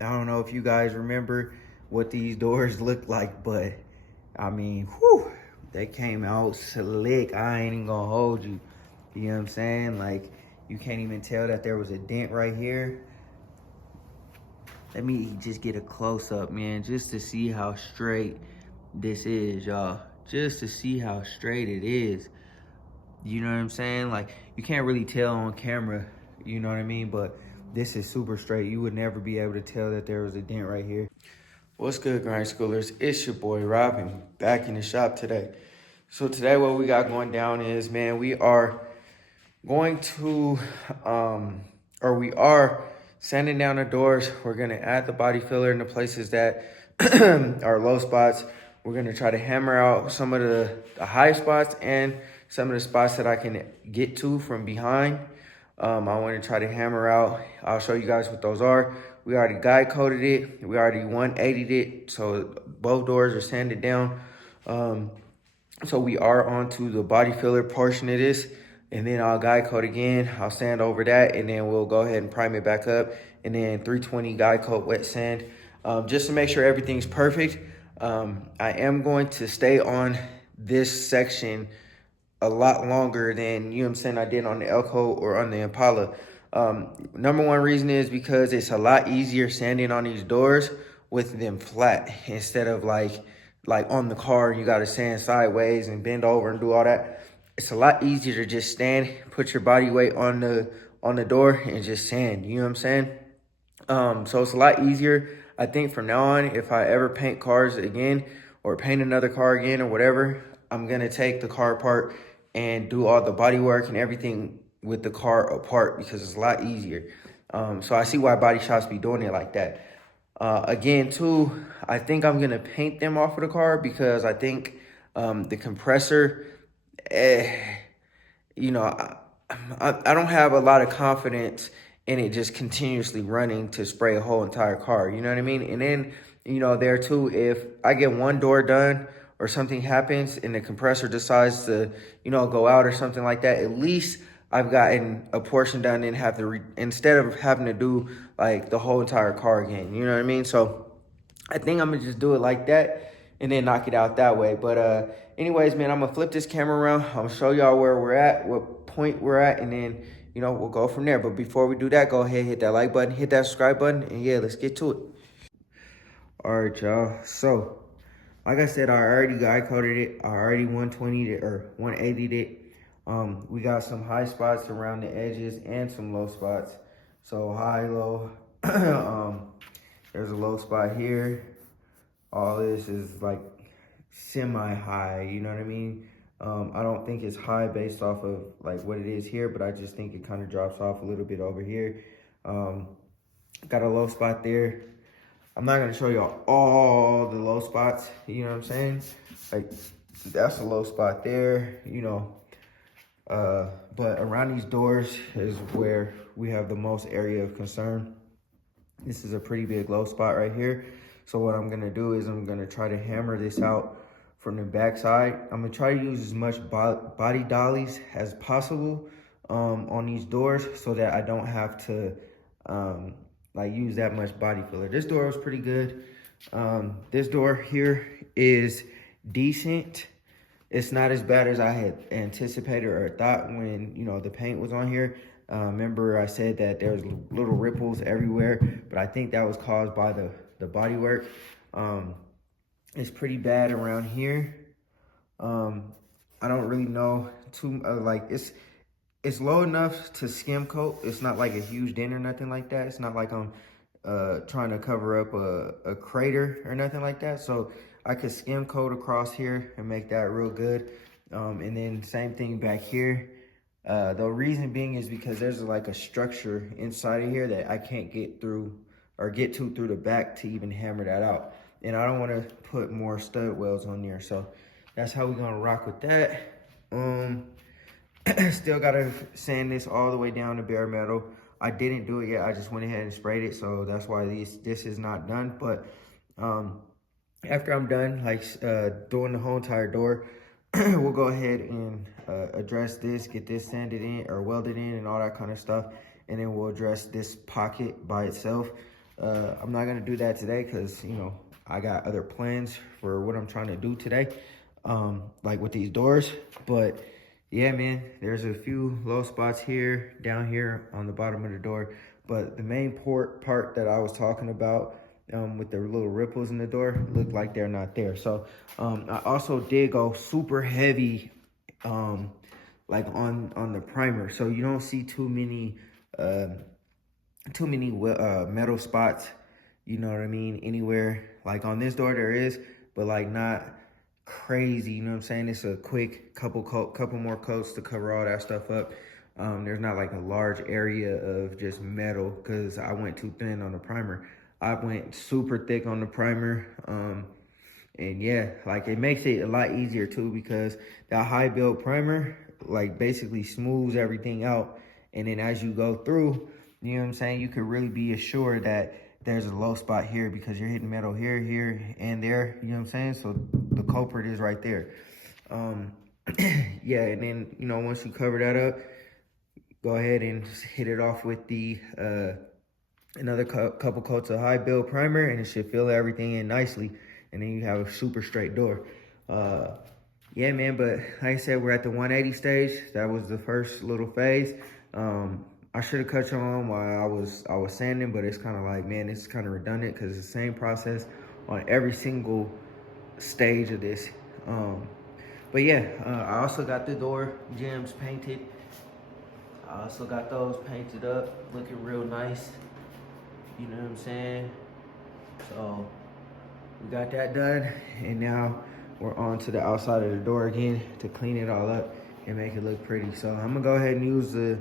I don't know if you guys remember what these doors look like, but I mean, whew, they came out slick. I ain't even gonna hold you. You know what I'm saying? Like, you can't even tell that there was a dent right here. Let me just get a close up, man, just to see how straight this is, y'all. Just to see how straight it is. You know what I'm saying? Like, you can't really tell on camera, you know what I mean? But this is super straight. You would never be able to tell that there was a dent right here. What's good, grind schoolers? It's your boy Robin, back in the shop today. So today what we got going down is, man, we are going to, we are sanding down the doors. We're gonna add the body filler in the places that are low spots. We're gonna try to hammer out some of the high spots and some of the spots that I can get to from behind. I want to try to hammer out. I'll show you guys what those are. We already guide coated it. We already 180'd it. So both doors are sanded down. So we are on to the body filler portion of this. And then I'll guide coat again. I'll sand over that. And then we'll go ahead and prime it back up. And then 320 guide coat wet sand. Just to make sure everything's perfect. I am going to stay on this section a lot longer than, you know what I'm saying, I did on the Elko or on the Impala. Number one reason is because it's a lot easier sanding on these doors with them flat instead of like on the car, you got to sand sideways and bend over and do all that. It's a lot easier to just stand, put your body weight on the door and just sand, you know what I'm saying? So it's a lot easier. I think from now on, if I ever paint cars again or paint another car again or whatever, I'm going to take the car apart and do all the body work and everything with the car apart because it's a lot easier. So I see why body shops be doing it like that. Again, too, I think I'm going to paint them off of the car because I think the compressor, you know, I don't have a lot of confidence in it just continuously running to spray a whole entire car. You know what I mean? And then, you know, there too, if I get one door done or something happens and the compressor decides to, you know, go out or something like that, at least I've gotten a portion done and have to, instead of having to do like the whole entire car again. You know what I mean? So I think I'm gonna just do it like that and then knock it out that way. But anyways, man, I'm gonna flip this camera around. I'm gonna show y'all where we're at, what point we're at, and then, you know, we'll go from there. But before we do that, go ahead, hit that like button, hit that subscribe button, and yeah, let's get to it. All right, y'all. So, like I said, I already guide coded it. I already 120'd it or 180'd it. We got some high spots around the edges and some low spots. So high, low. There's a low spot here. All this is like semi-high, you know what I mean? I don't think it's high based off of like what it is here, but I just think it kind of drops off a little bit over here. Got a low spot there. I'm not gonna show y'all all the low spots, you know what I'm saying? Like, that's a low spot there, you know. But around these doors is where we have the most area of concern. This is a pretty big low spot right here. So what I'm gonna do is I'm gonna try to hammer this out from the back side. I'm gonna try to use as much body dollies as possible on these doors so that I don't have to like use that much body filler. This door was pretty good. This door here is decent. It's not as bad as I had anticipated or thought when, you know, the paint was on here. Remember I said that there was little ripples everywhere, but I think that was caused by the body work. It's pretty bad around here. I don't really know too, like it's low enough to skim coat. It's not like a huge dent or nothing like that. It's not like I'm trying to cover up a crater or nothing like that. So I could skim coat across here and make that real good. And then same thing back here. The reason being is because there's like a structure inside of here that I can't get through or get to through the back to even hammer that out. And I don't want to put more stud welds on there. So that's how we're gonna rock with that. Still gotta sand this all the way down to bare metal. I didn't do it yet. I just went ahead and sprayed it. So that's why this is not done. But after I'm done, like doing the whole entire door, we'll go ahead and address this, get this sanded in or welded in and all that kind of stuff. And then we'll address this pocket by itself. I'm not gonna do that today because, you know, I got other plans for what I'm trying to do today, like with these doors. But yeah, man, there's a few low spots here, down here on the bottom of the door. But the main part that I was talking about, with the little ripples in the door, look like they're not there. So I also did go super heavy, like on the primer, so you don't see too many metal spots, you know what I mean, anywhere. Like on this door there is, but like not crazy, you know what I'm saying? It's a quick couple more coats to cover all that stuff up. There's not like a large area of just metal because I went too thin on the primer. I went super thick on the primer. And yeah, like it makes it a lot easier too because that high build primer like basically smooths everything out. And then as you go through, you know what I'm saying, you could really be assured that there's a low spot here because you're hitting metal here, here, and there, you know what I'm saying? So the culprit is right there. Yeah, and then, you know, once you cover that up, go ahead and just hit it off with the another couple coats of high build primer, and it should fill everything in nicely. And then you have a super straight door. Yeah, man, but like I said, we're at the 180 stage. That was the first little phase. I should have cut you on while I was sanding, but it's kind of like, man, it's kind of redundant because it's the same process on every single stage of this. But yeah, I also got the door gems painted. I also got those painted up, looking real nice. You know what I'm saying? So we got that done, and now we're on to the outside of the door again to clean it all up and make it look pretty. So I'm gonna go ahead and use the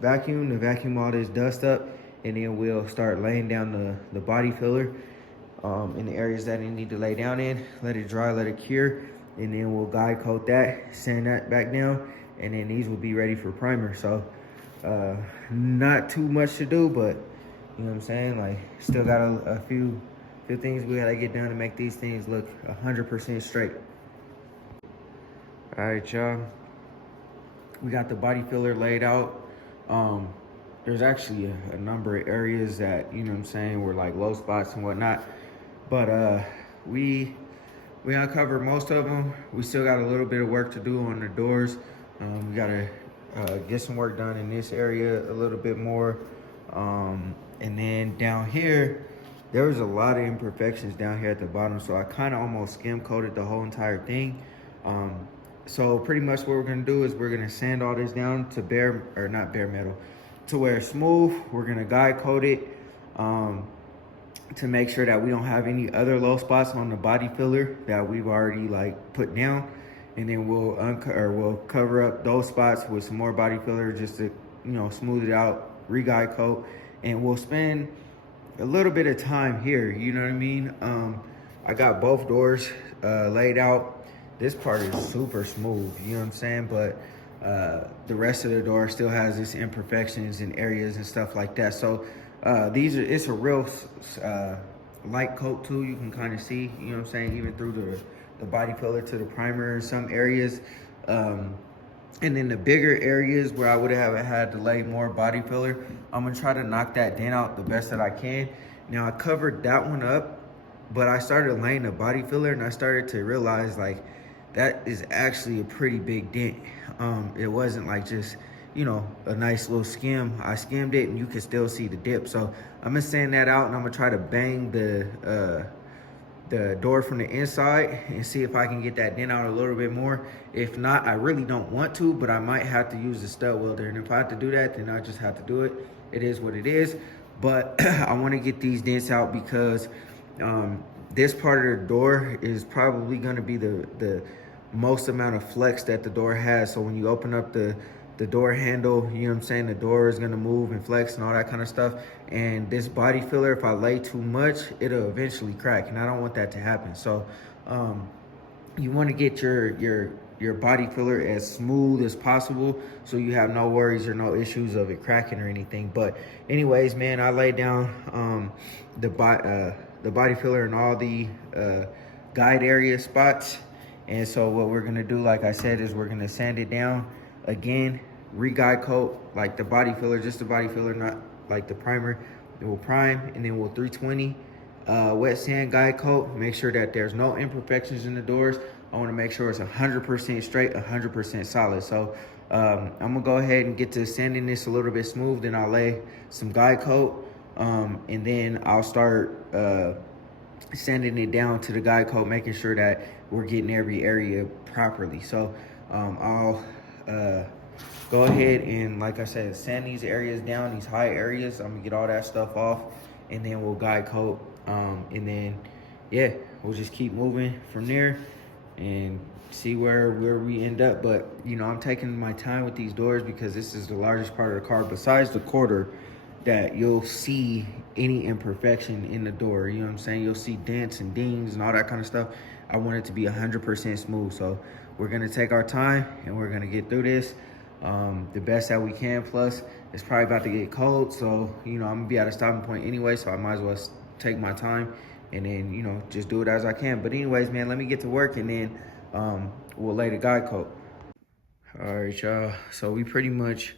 vacuum to vacuum all this dust up, and then we'll start laying down the body filler in the areas that it need to lay down in. Let it dry, let it cure, and then we'll guide coat that, sand that back down, and then these will be ready for primer. So not too much to do, but you know what I'm saying? Like, still got a few things we gotta get done to make these things look 100% straight. All right, y'all. We got the body filler laid out. There's actually a number of areas that, you know what I'm saying, were like low spots and whatnot. But we uncovered most of them. We still got a little bit of work to do on the doors. We gotta get some work done in this area a little bit more. And then down here, there was a lot of imperfections down here at the bottom, so I kind of almost skim coated the whole entire thing. So pretty much what we're gonna do is we're gonna sand all this down to not bare metal, to where it's smooth. We're gonna guide coat it to make sure that we don't have any other low spots on the body filler that we've already like put down. And then we'll cover up those spots with some more body filler just to, you know, smooth it out, re-guide coat, and we'll spend a little bit of time here, you know what I mean? I got both doors laid out. This part is super smooth, you know what I'm saying? But the rest of the door still has its imperfections and areas and stuff like that. So it's a real light coat too. You can kind of see, you know what I'm saying, even through the body filler to the primer in some areas. And then the bigger areas where I would have had to lay more body filler, I'm gonna try to knock that dent out the best that I can. Now I covered that one up, but I started laying the body filler and I started to realize like that is actually a pretty big dent. It wasn't like just, you know, a nice little skim. I skimmed it and you can still see the dip. So I'm gonna sand that out and I'm gonna try to bang the door from the inside and see if I can get that dent out a little bit more. If not, I really don't want to, but I might have to use the stud welder. And if I have to do that, then I just have to do it. It is what it is. But I want to get these dents out because this part of the door is probably going to be the most amount of flex that the door has. So when you open up the door handle, you know what I'm saying, the door is gonna move and flex and all that kind of stuff. And this body filler, if I lay too much, it'll eventually crack, and I don't want that to happen. So you want to get your body filler as smooth as possible so you have no worries or no issues of it cracking or anything. But anyways, man, I laid down the body filler in all the guide area spots. And so what we're gonna do, like I said, is we're gonna sand it down again, re-guide coat like the body filler, just the body filler, not like the primer. then we'll prime, and then we'll 320 wet sand guide coat. Make sure that there's no imperfections in the doors. I want to make sure it's 100% straight, 100% solid. So I'm gonna go ahead and get to sanding this a little bit smooth. Then I'll lay some guide coat, and then I'll start sanding it down to the guide coat, making sure that we're getting every area properly. So I'll go ahead and, like I said, sand these areas down, these high areas. I'm gonna get all that stuff off, and then we'll guide coat, and then yeah, we'll just keep moving from there and see where we end up. But you know, I'm taking my time with these doors because this is the largest part of the car besides the quarter that you'll see any imperfection in the door. You know what I'm saying? You'll see dents and dings and all that kind of stuff. I want it to be 100% smooth. So we're gonna take our time and we're gonna get through this the best that we can. Plus, it's probably about to get cold, so you know, I'm gonna be at a stopping point anyway, so I might as well take my time and then, you know, just do it as I can. But anyways, man, let me get to work, and then we'll lay the guide coat. All right, y'all, so we pretty much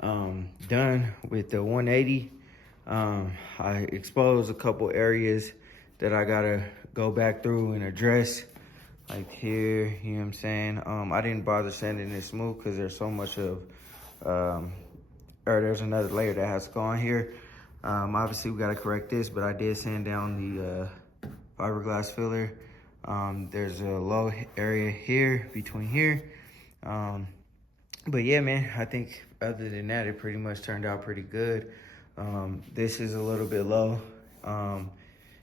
done with the 180. I exposed a couple areas that I gotta go back through and address, like here, you know what I'm saying? I didn't bother sanding it smooth because there's so much of, or there's another layer that has to go on here. Obviously we gotta correct this, but I did sand down the fiberglass filler. There's a low area here, between here. But yeah, man, I think other than that, it pretty much turned out pretty good. This is a little bit low.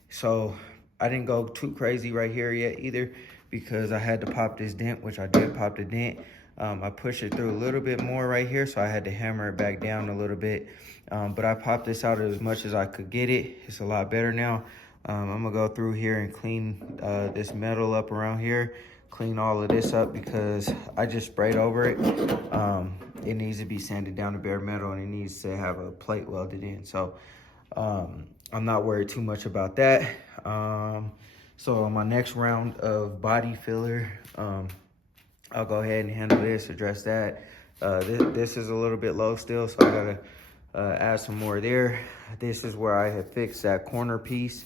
So I didn't go too crazy right here yet either, because I had to pop this dent, which I did pop the dent. I pushed it through a little bit more right here, so I had to hammer it back down a little bit. But I popped this out as much as I could get it. It's a lot better now. I'm gonna go through here and clean this metal up around here, clean all of this up because I just sprayed over it. It needs to be sanded down to bare metal, and it needs to have a plate welded in. So I'm not worried too much about that. So on my next round of body filler, I'll go ahead and handle this, address that. This is a little bit low still, so I gotta add some more there. This is where I have fixed that corner piece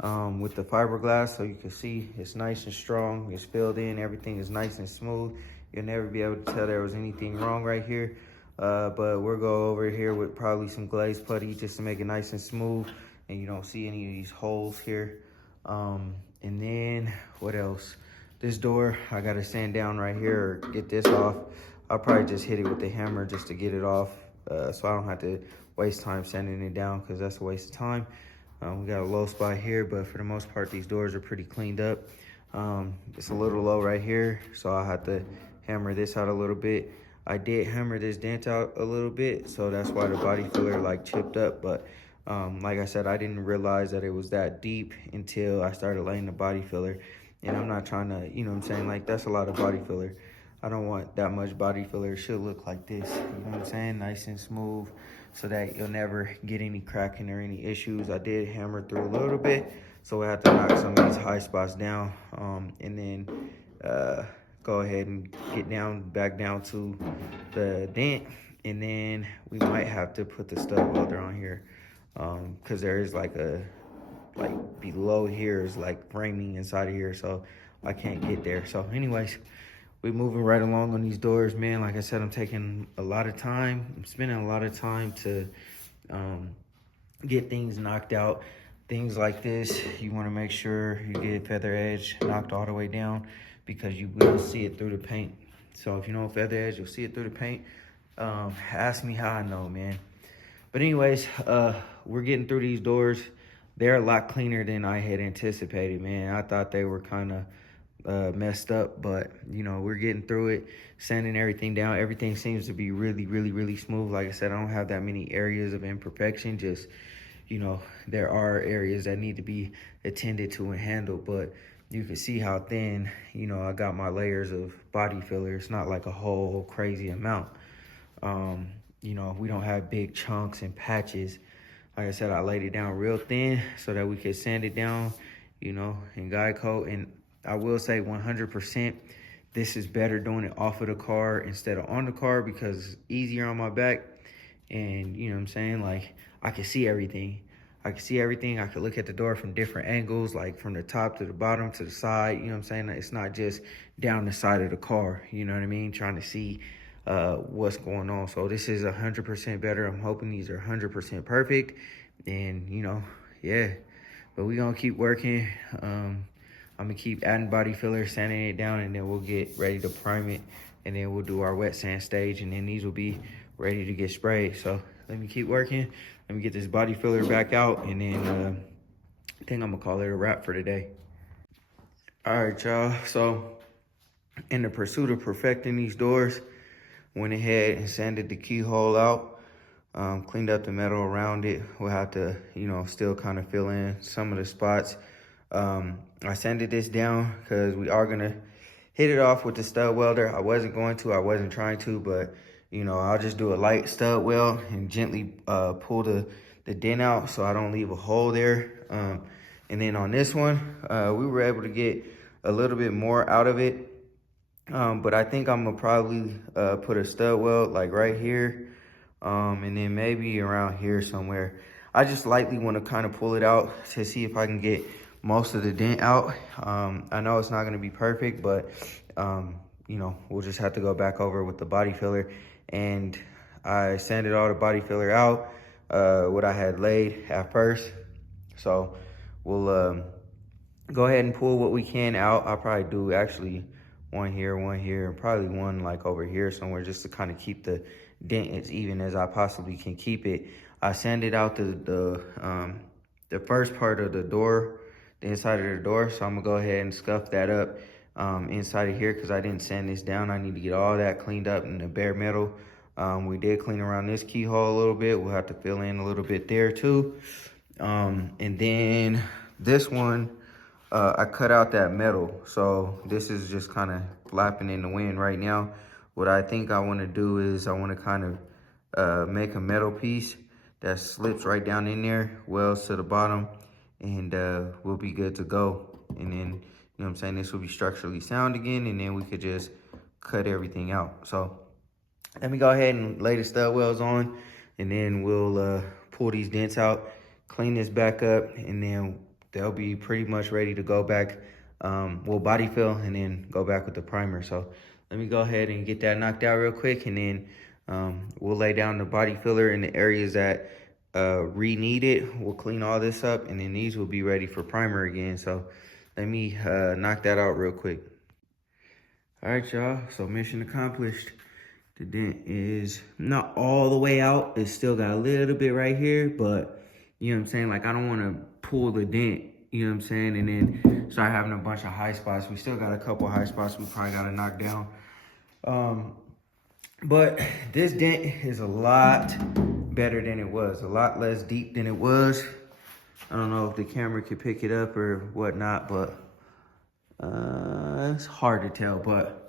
with the fiberglass, so you can see it's nice and strong. It's filled in, everything is nice and smooth. You'll never be able to tell there was anything wrong right here. But we'll go over here with probably some glaze putty just to make it nice and smooth, and you don't see any of these holes here. And then what else? This door, I gotta sand down right here or get this off. I'll probably just hit it with the hammer just to get it off, so I don't have to waste time sanding it down, because that's a waste of time. We got a low spot here, but for the most part, these doors are pretty cleaned up. It's a little low right here, so I'll have to hammer this out a little bit. I did hammer this dent out a little bit, so that's why the body filler like chipped up. But like I said, I didn't realize that it was that deep until I started laying the body filler. And I'm not trying to, you know what I'm saying, like that's a lot of body filler. I don't want that much body filler. It should look like this, you know what I'm saying, nice and smooth, so that you'll never get any cracking or any issues. I did hammer through a little bit, so I have to knock some of these high spots down, and then go ahead and get back down to the dent. And then we might have to put the stud welder on here, because there is like below here is like framing inside of here, so I can't get there. So anyways, we're moving right along on these doors, man. Like I said, I'm taking a lot of time. I'm spending a lot of time to get things knocked out. Things like this, you want to make sure you get feather edge knocked all the way down, because you will see it through the paint. So if you know feather edge, you'll see it through the paint. Ask me how I know, man. But anyways, we're getting through these doors. They're a lot cleaner than I had anticipated, man. I thought they were kind of messed up, but you know, we're getting through it, sanding everything down. Everything seems to be really, really, really smooth. Like I said, I don't have that many areas of imperfection. Just, you know, there are areas that need to be attended to and handled, but you can see how thin, you know, I got my layers of body filler. It's not like a whole crazy amount. You know, we don't have big chunks and patches. Like I said, I laid it down real thin so that we could sand it down, you know, in guide coat. And I will say 100%, this is better doing it off of the car instead of on the car, because it's easier on my back. And, you know what I'm saying, like, I can see everything. I can see everything. I could look at the door from different angles, like from the top to the bottom to the side. You know what I'm saying? It's not just down the side of the car. You know what I mean? Trying to see what's going on. So this is 100% better. I'm hoping these are 100% perfect. And, you know, yeah. But we're going to keep working. I'm going to keep adding body filler, sanding it down, and then we'll get ready to prime it. And then we'll do our wet sand stage, and then these will be ready to get sprayed. So let me keep working. Let me get this body filler back out, and then I think I'm gonna call it a wrap for today. All right, y'all. So in the pursuit of perfecting these doors, went ahead and sanded the keyhole out, cleaned up the metal around it. We'll have to, you know, still kind of fill in some of the spots. I sanded this down because we are gonna hit it off with the stud welder. I wasn't trying to, but you know, I'll just do a light stud weld and gently pull the dent out so I don't leave a hole there. And then on this one, we were able to get a little bit more out of it. But I think I'm gonna probably put a stud weld like right here, and then maybe around here somewhere. I just lightly want to kind of pull it out to see if I can get most of the dent out. I know it's not gonna be perfect, but you know, we'll just have to go back over with the body filler. And I sanded all the body filler out, what I had laid at first. So we'll go ahead and pull what we can out. I'll probably do actually one here, and probably one like over here somewhere, just to kind of keep the dent as even as I possibly can keep it. I sanded out the first part of the door, the inside of the door. So I'm gonna go ahead and scuff that up inside of here, because I didn't sand this down. I need to get all that cleaned up in the bare metal. We did clean around this keyhole a little bit. We'll have to fill in a little bit there too. And then this one, I cut out that metal. So this is just kind of flapping in the wind right now. What I think I want to do is I want to kind of make a metal piece that slips right down in there, welds to the bottom, and we'll be good to go. And then, you know what I'm saying, this will be structurally sound again, and then we could just cut everything out. So let me go ahead and lay the stud welds on, and then we'll pull these dents out, clean this back up, and then they'll be pretty much ready to go back. We'll body fill and then go back with the primer. So let me go ahead and get that knocked out real quick, and then we'll lay down the body filler in the areas that re-need it. We'll clean all this up, and then these will be ready for primer again. So let me knock that out real quick. All right, y'all, so mission accomplished. The dent is not all the way out. It's still got a little bit right here, but you know what I'm saying? Like, I don't want to pull the dent, you know what I'm saying? And then start having a bunch of high spots. We still got a couple high spots we probably got to knock down. But this dent is a lot better than it was, a lot less deep than it was. I don't know if the camera could pick it up or whatnot, but it's hard to tell, but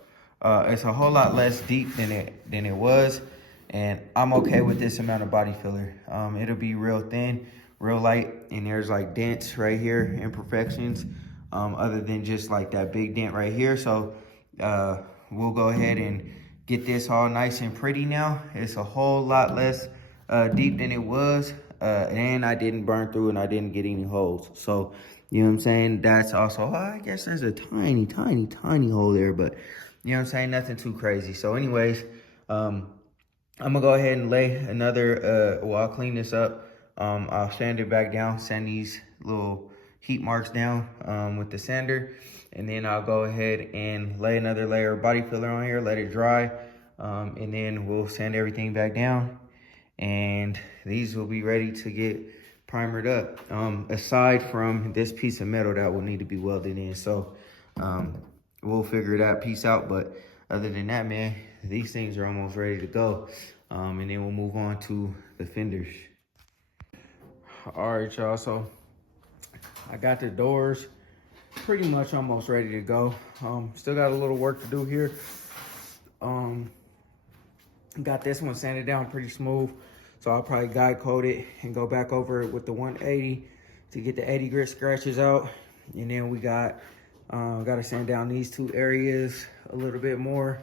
it's a whole lot less deep than it was, and I'm okay with this amount of body filler. It'll be real thin, real light, and there's like dents right here, imperfections, other than just like that big dent right here. So we'll go ahead and get this all nice and pretty now. It's a whole lot less deep than it was, and I didn't burn through and I didn't get any holes. So, you know what I'm saying? That's also, I guess there's a tiny, tiny, tiny hole there, but you know what I'm saying? Nothing too crazy. So anyways, I'm gonna go ahead and lay another, well, I'll clean this up. I'll sand it back down, sand these little heat marks down with the sander. And then I'll go ahead and lay another layer of body filler on here, let it dry. And then we'll sand everything back down. And these will be ready to get primered up. Aside from this piece of metal that will need to be welded in. So we'll figure that piece out. But other than that, man, these things are almost ready to go. And then we'll move on to the fenders. All right, y'all, so I got the doors pretty much almost ready to go. Still got a little work to do here. Got this one sanded down pretty smooth, so I'll probably guide coat it and go back over it with the 180 to get the 80 grit scratches out. And then we got to sand down these two areas a little bit more.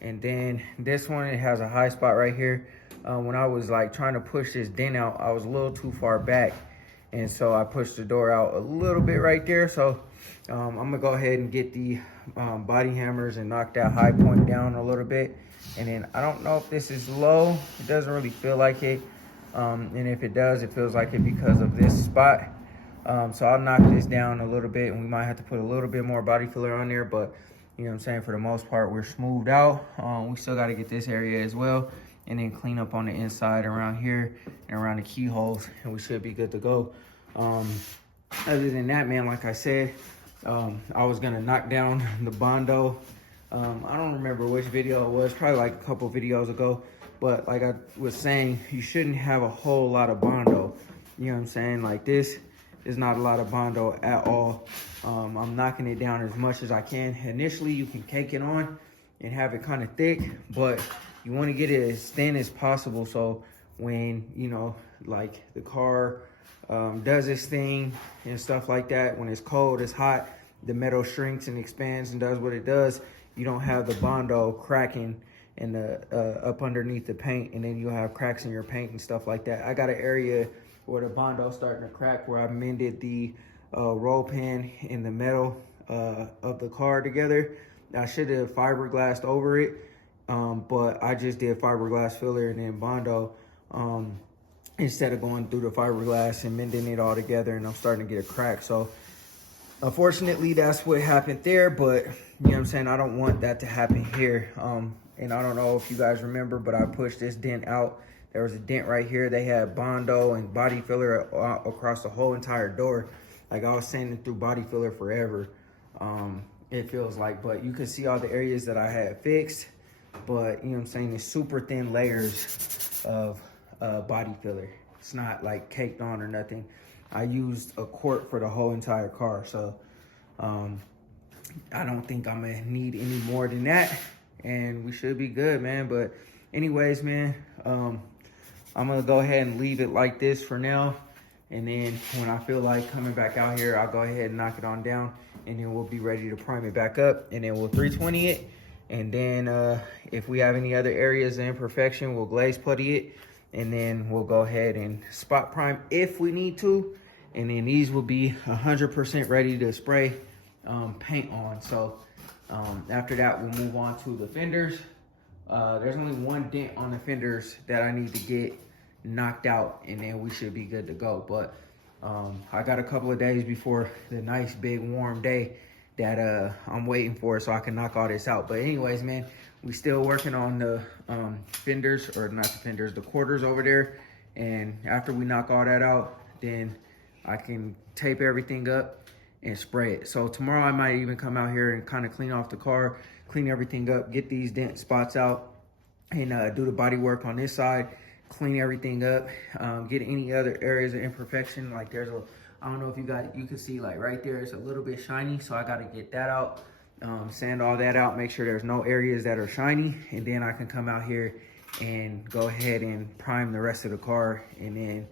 And then this one, it has a high spot right here. When I was like trying to push this dent out, I was a little too far back, And so I pushed the door out a little bit right there. So I'm gonna go ahead and get the body hammers and knock that high point down a little bit. And then I don't know if this is low. It doesn't really feel like it. And if it does, it feels like it because of this spot. So I'll knock this down a little bit, and we might have to put a little bit more body filler on there, but you know what I'm saying, for the most part, we're smoothed out. We still got to get this area as well, and then clean up on the inside around here and around the keyholes, and we should be good to go. Other than that, man, like I said, I was gonna knock down the Bondo. I don't remember which video it was, probably like a couple videos ago, but like I was saying, you shouldn't have a whole lot of Bondo. You know what I'm saying? Like, this is not a lot of Bondo at all. I'm knocking it down as much as I can. Initially, you can cake it on and have it kind of thick, but you want to get it as thin as possible, so when, you know, like the car does its thing and stuff like that, when it's cold, it's hot, the metal shrinks and expands and does what it does, you don't have the Bondo cracking in the up underneath the paint, and then you'll have cracks in your paint and stuff like that. I got an area where the Bondo's starting to crack, where I mended the roll pin and the metal of the car together. I should have fiberglassed over it, but I just did fiberglass filler and then Bondo instead of going through the fiberglass and mending it all together, and I'm starting to get a crack. So unfortunately, that's what happened there, but you know what I'm saying, I don't want that to happen here. And I don't know if you guys remember, but I pushed this dent out. There was a dent right here. They had Bondo and body filler across the whole entire door. Like, I was sanding through body filler forever, it feels like. But you can see all the areas that I had fixed. But, you know what I'm saying, it's super thin layers of body filler. It's not like caked on or nothing. I used a quart for the whole entire car. So I don't think I'm gonna need any more than that. And we should be good, man. But anyways, man, I'm gonna go ahead and leave it like this for now, and then when I feel like coming back out here, I'll go ahead and knock it on down, and then we'll be ready to prime it back up, and then we'll 320 it, and then if we have any other areas of imperfection, we'll glaze putty it, and then we'll go ahead and spot prime if we need to, and then these will be 100% ready to spray paint on. So after that, we'll move on to the fenders. There's only one dent on the fenders that I need to get knocked out, and then we should be good to go. But I got a couple of days before the nice big warm day that I'm waiting for, so I can knock all this out. But anyways, man, we still working on the fenders, or not the fenders, the quarters over there. And after we knock all that out, then I can tape everything up and spray it. So tomorrow I might even come out here and kind of clean off the car, clean everything up, get these dent spots out, and do the body work on this side, clean everything up, get any other areas of imperfection. Like, there's a, I don't know if you can see, like right there, it's a little bit shiny, so I got to get that out, sand all that out, make sure there's no areas that are shiny, and then I can come out here and go ahead and prime the rest of the car. And then,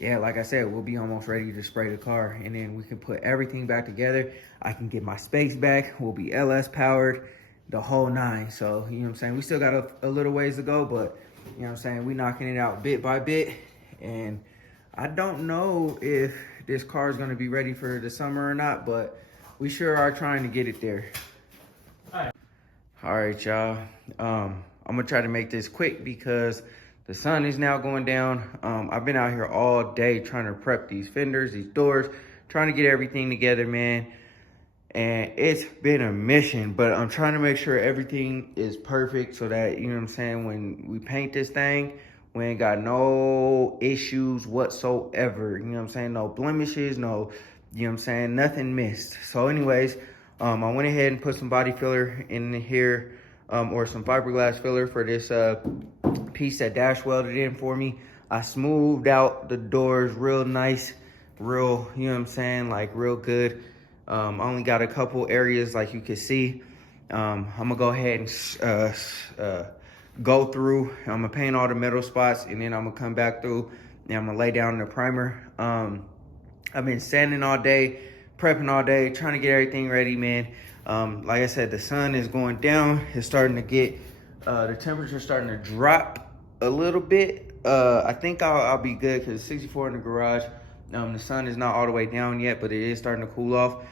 yeah, like I said, we'll be almost ready to spray the car, and then we can put everything back together. I can get my space back. We'll be LS powered, the whole nine. So, you know what I'm saying? We still got a little ways to go, but, you know what I'm saying, we knocking it out bit by bit. And I don't know if this car is going to be ready for the summer or not, but we sure are trying to get it there. All right, y'all. I'm going to try to make this quick because the sun is now going down. I've been out here all day trying to prep these fenders, these doors, trying to get everything together, man. And it's been a mission, but I'm trying to make sure everything is perfect so that, you know what I'm saying, when we paint this thing, we ain't got no issues whatsoever. You know what I'm saying? No blemishes, no, you know what I'm saying, nothing missed. So anyways, I went ahead and put some body filler in here, or some fiberglass filler for this piece that Dash welded in for me. I smoothed out the doors real nice, real, you know what I'm saying, like real good. I only got a couple areas like you can see. I'm gonna go ahead and go through. I'm gonna paint all the metal spots, and then I'm gonna come back through and I'm gonna lay down the primer. I've been sanding all day, prepping all day, trying to get everything ready, man. Like I said, the sun is going down. It's starting to get, the temperature's starting to drop a little bit. I think I'll be good because it's 64 in the garage. The sun is not all the way down yet, but it is starting to cool off.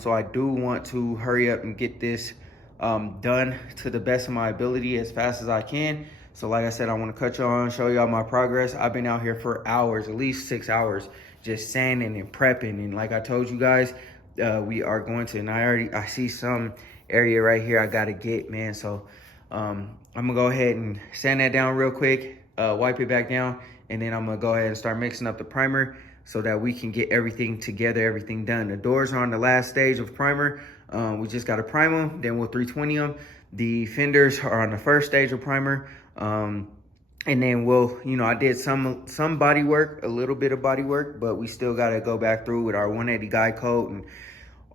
So I do want to hurry up and get this done to the best of my ability as fast as I can. So like I said, I want to cut you on, show y'all my progress. I've been out here for hours, at least 6 hours, just sanding and prepping. And like I told you guys, we are going to, and I see some area right here I gotta get, man. So I'm gonna go ahead and sand that down real quick, wipe it back down, and then I'm gonna go ahead and start mixing up the primer so that we can get everything together, everything done. The doors are on the last stage of primer. We just gotta prime them, then we'll 320 them. The fenders are on the first stage of primer. And then we'll, you know, I did some body work, a little bit of body work, but we still gotta go back through with our 180 guide coat and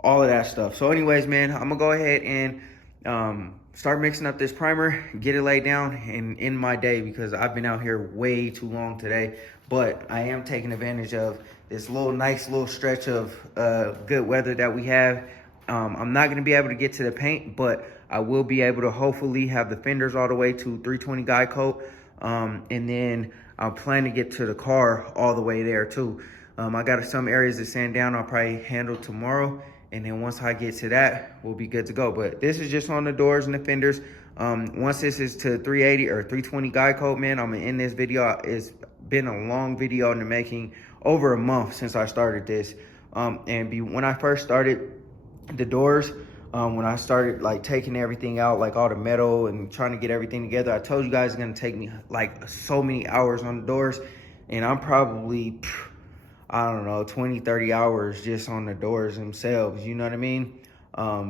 all of that stuff. So anyways, man, I'm gonna go ahead and start mixing up this primer, get it laid down, and end my day, because I've been out here way too long today. But I am taking advantage of this nice little stretch of good weather that we have. I'm not gonna be able to get to the paint, but I will be able to hopefully have the fenders all the way to 320 guide coat. And then I'll plan to get to the car all the way there too. I got some areas to sand down I'll probably handle tomorrow. And then once I get to that, we'll be good to go. But this is just on the doors and the fenders. Once this is to 380 or 320 guide coat, man, I'm gonna end this video. It's been a long video in the making, over a month since I started this. When I first started the doors, when I started like taking everything out, like all the metal and trying to get everything together, I told you guys it's gonna take me like so many hours on the doors. And I'm probably, I don't know, 20, 30 hours just on the doors themselves, you know what I mean?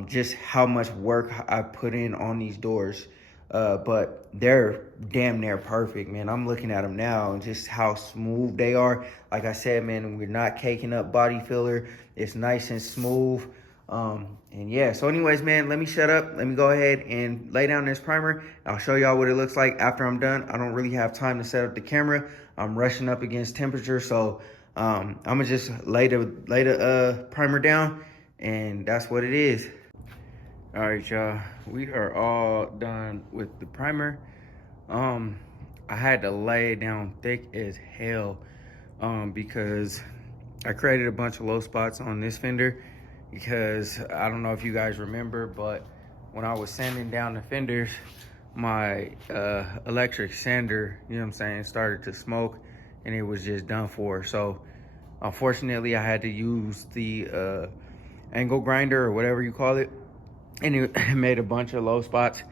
Just how much work I put in on these doors. But they're damn near perfect, man. I'm looking at them now and just how smooth they are. Like I said, man, we're not caking up body filler. It's nice and smooth. And yeah, so anyways, man, let me shut up. Let me go ahead and lay down this primer. I'll show y'all what it looks like after I'm done. I don't really have time to set up the camera. I'm rushing up against temperature, so I'm gonna just lay the primer down, and that's what it is. All right, y'all, we are all done with the primer. I had to lay it down thick as hell because I created a bunch of low spots on this fender, because I don't know if you guys remember, but when I was sanding down the fenders, my electric sander, you know what I'm saying, started to smoke, and it was just done for. So unfortunately, I had to use the angle grinder or whatever you call it, and it made a bunch of low spots.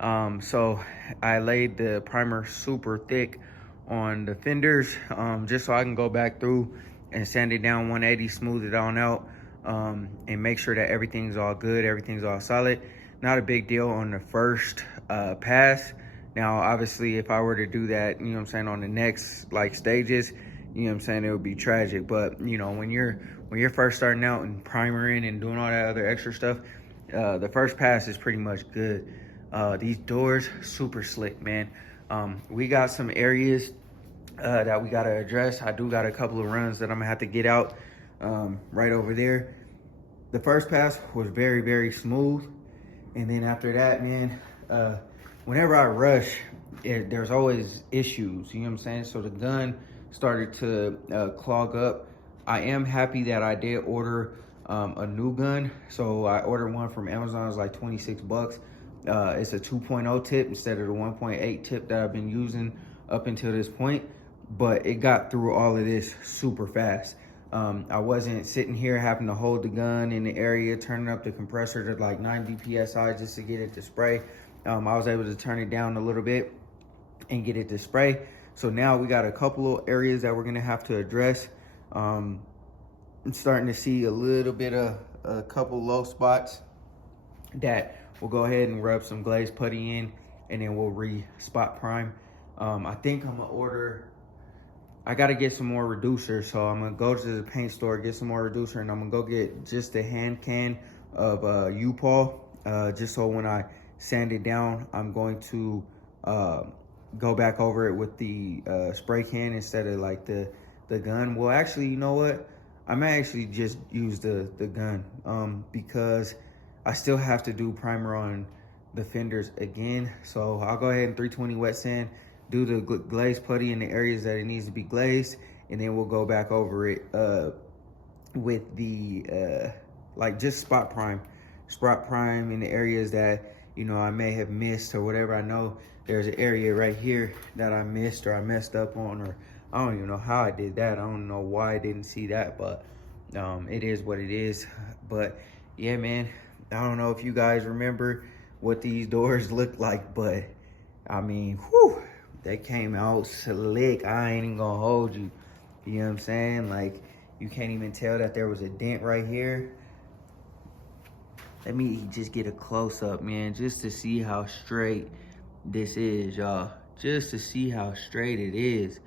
So I laid the primer super thick on the fenders, just so I can go back through and sand it down 180, smooth it on out, and make sure that everything's all good, everything's all solid. Not a big deal on the first pass. Now, obviously, if I were to do that, you know what I'm saying, on the next like stages, you know what I'm saying, it would be tragic. But you know, when you're first starting out and primering and doing all that other extra stuff, the first pass is pretty much good. These doors, super slick, man. We got some areas that we gotta address. I do got a couple of runs that I'm gonna have to get out right over there. The first pass was very, very smooth. And then after that, man, whenever I rush, there's always issues, you know what I'm saying? So the gun started to clog up. I am happy that I did order a new gun. So I ordered one from Amazon. It was like 26 bucks. It's a 2.0 tip instead of the 1.8 tip that I've been using up until this point. But it got through all of this super fast. I wasn't sitting here having to hold the gun in the area, turning up the compressor to like 90 PSI just to get it to spray. I was able to turn it down a little bit and get it to spray. So now we got a couple of areas that we're gonna have to address. I'm starting to see a little bit of a couple low spots that we'll go ahead and rub some glazed putty in, and then we'll re-spot prime. I think I'm gonna order, I gotta get some more reducer, so I'm gonna go to the paint store, get some more reducer, and I'm gonna go get just a hand can of U-Paul, just so when I sand it down, I'm going to go back over it with the spray can instead of like the gun. Well, actually, you know what? I may actually just use the gun because I still have to do primer on the fenders again. So I'll go ahead and 320 wet sand, do the glaze putty in the areas that it needs to be glazed, and then we'll go back over it with the like just spot prime in the areas that, you know, I may have missed or whatever. I know there's an area right here that I missed or I messed up on, or I don't even know how I did that. I don't know why I didn't see that, but it is what it is. But yeah, man, I don't know if you guys remember what these doors look like, but I mean, whew, they came out slick. I ain't even gonna hold you. You know what I'm saying? Like, you can't even tell that there was a dent right here. Let me just get a close up, man, just to see how straight this is, y'all. Just to see how straight it is.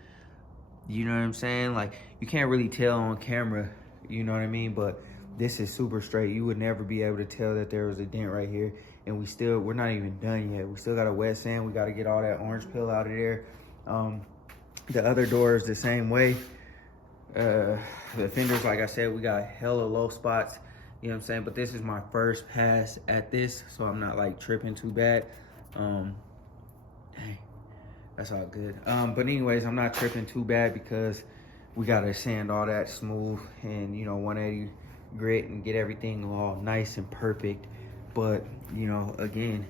You know what I'm saying? Like, you can't really tell on camera, you know what I mean? But this is super straight. You would never be able to tell that there was a dent right here. And we're not even done yet. We still got a wet sand. We got to get all that orange peel out of there. The other door is the same way. The fenders, like I said, we got hella low spots, you know what I'm saying? But this is my first pass at this, so I'm not like tripping too bad. Dang, that's all good. But anyways, I'm not tripping too bad because we gotta sand all that smooth and, you know, 180 grit and get everything all nice and perfect. But, you know, again,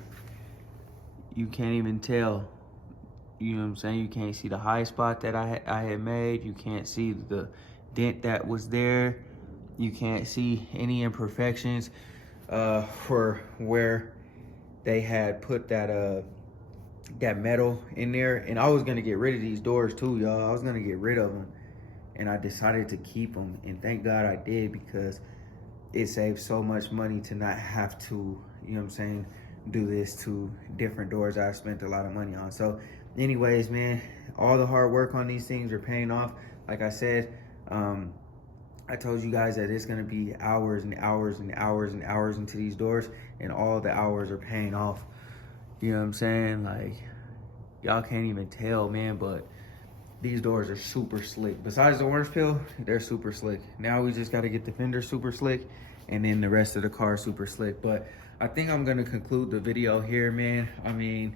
you can't even tell. You know what I'm saying? You can't see the high spot that I had made. You can't see the dent that was there. You can't see any imperfections for where they had put that that metal in there. And I was gonna get rid of these doors too, y'all. I was gonna get rid of them, and I decided to keep them. And thank God I did, because it saves so much money to not have to, you know what I'm saying, do this to different doors I spent a lot of money on. So anyways, man, all the hard work on these things are paying off. Like I said, I told you guys that it's gonna be hours and hours and hours and hours into these doors, and all the hours are paying off. You know what I'm saying? Like, y'all can't even tell, man, but these doors are super slick. Besides the orange peel, they're super slick. Now we just gotta get the fender super slick, and then the rest of the car super slick. But I think I'm gonna conclude the video here, man. I mean,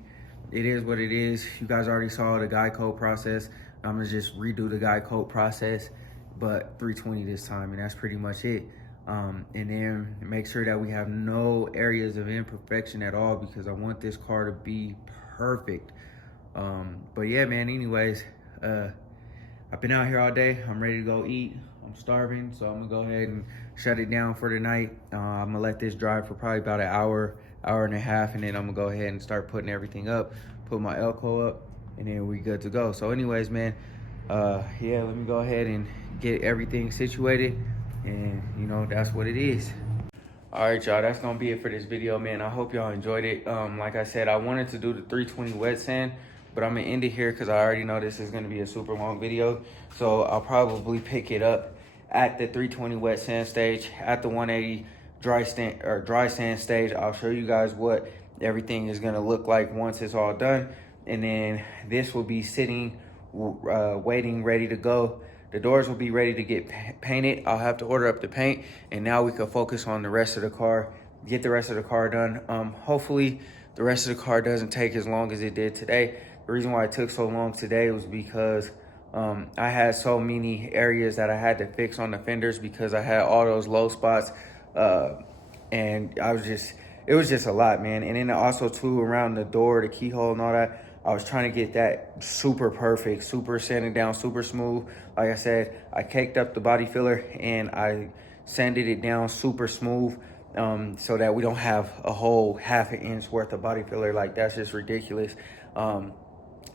it is what it is. You guys already saw the guide coat process. I'm gonna just redo the guide coat process, but 320 this time, and that's pretty much it. And then make sure that we have no areas of imperfection at all, because I want this car to be perfect. But yeah, man, anyways, I've been out here all day. I'm ready to go eat. I'm starving, so I'm gonna go ahead and shut it down for the night. I'm gonna let this dry for probably about an hour and a half, and then I'm gonna go ahead and start putting everything up, put my Elko up, and then we good to go. So anyways, man, yeah, let me go ahead and get everything situated, and you know, that's what it is. All right, y'all, that's gonna be it for this video, man. I hope y'all enjoyed it. Like I said, I wanted to do the 320 wet sand, but I'm gonna end it here because I already know this is gonna be a super long video. So I'll probably pick it up at the 320 wet sand stage, at the 180 dry sand stage. I'll show you guys what everything is gonna look like once it's all done. And then this will be sitting, waiting, ready to go. The doors will be ready to get painted. I'll have to order up the paint, and now we can focus on the rest of the car, get the rest of the car done. Hopefully the rest of the car doesn't take as long as it did today. The reason why it took so long today was because I had so many areas that I had to fix on the fenders, because I had all those low spots, and it was just a lot, man. And then also too, around the door, the keyhole and all that, I was trying to get that super perfect, super sanded down, super smooth. Like I said, I caked up the body filler and I sanded it down super smooth, so that we don't have a whole half an inch worth of body filler. Like, that's just ridiculous.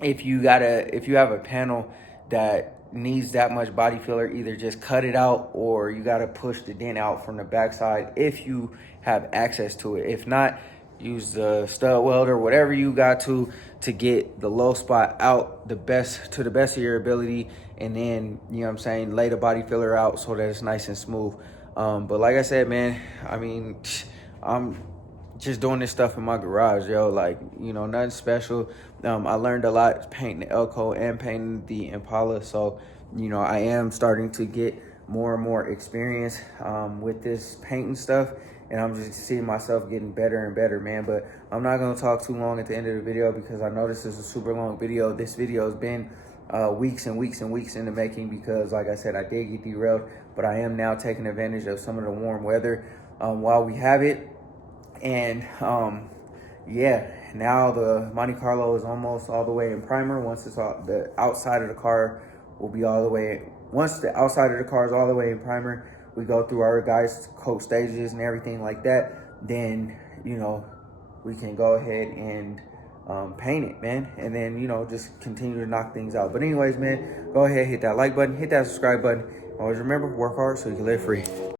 If you have a panel that needs that much body filler, either just cut it out, or you gotta push the dent out from the backside if you have access to it. If not, use the stud welder, whatever you got to get the low spot out to the best of your ability, and then, you know what I'm saying, lay the body filler out so that it's nice and smooth. But like I said, man, I mean, I'm just doing this stuff in my garage, yo. Like, you know, nothing special. I learned a lot painting the Elko and painting the Impala, so, you know, I am starting to get more and more experience with this painting stuff, and I'm just seeing myself getting better and better, man. But I'm not gonna talk too long at the end of the video, because I know this is a super long video. This video has been weeks and weeks and weeks in the making, because like I said, I did get derailed, but I am now taking advantage of some of the warm weather while we have it. And yeah, now the Monte Carlo is almost all the way in primer. Once it's all, the outside of the car will be all the way. Once the outside of the car is all the way in primer, we go through our guys coat stages and everything like that. Then, you know, we can go ahead and paint it, man. And then, you know, just continue to knock things out. But anyways, man, go ahead, hit that like button, hit that subscribe button. Always remember, work hard so you can live free.